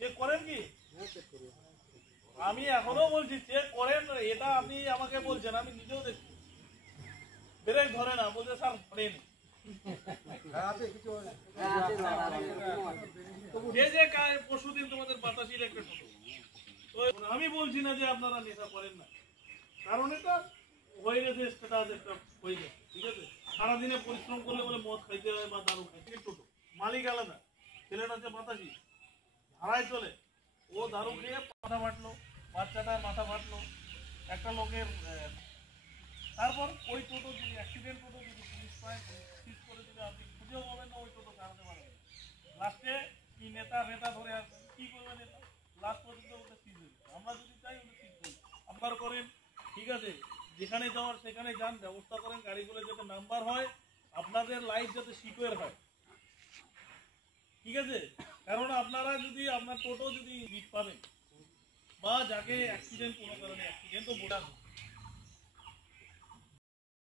Check করেন কি? আমি এখনো বলছি চেক করেন। এটা আপনি আমাকে বলছেন, আমি নিজেও দেখছি ব্রেক ধরে না, বলছে স্যার ধরেন। পরশুদিন তোমাদের বাতাসির একটা টোটো, তো আমি বলছি না যে আপনারা নেশা করেন না, কারণ এটা হয়ে গেছে স্ট্যাটাস একটা হয়ে গেছে, ঠিক আছে। সারাদিনে পরিশ্রম করলে বলে মদ খাইতে হয় বা দারু খাইতে, টোটো মালিক আলাদা, ছেলেটা হচ্ছে বাতাসি ভাড়ায় চলে, ও দারু খেয়ে মাথা ফাটলো, বাচ্চাটার মাথা ফাটলো, একটা লোকের। তারপর ওই টোটো যদি অ্যাক্সিডেন্ট টোটো যদি পুলিশ পায়, সিজ করে দিলে আপনি খুঁজেও পাবেন না, ওই টোটো চালাতে পারবেন। লাস্টে কি নেতা ধরে আসবেন, কি করবেন নেতা, লাস্ট পর্যন্ত ওটা সিজ হয়ে যাবে। আমরা যদি চাই ওটা সিজ করি, আপনার করেন, ঠিক আছে, যেখানে যাওয়ার সেখানে যান, ব্যবস্থা করেন গাড়িগুলো যাতে নাম্বার হয়, আপনাদের লাইফ যাতে সিকিউর হয়, ঠিক আছে। কারণ আপনারা যদি আপনার টোটো যদি পাবেন বা যাকে অ্যাক্সিডেন্ট কোনো কারণে অ্যাক্সিডেন্ট তো বোঝা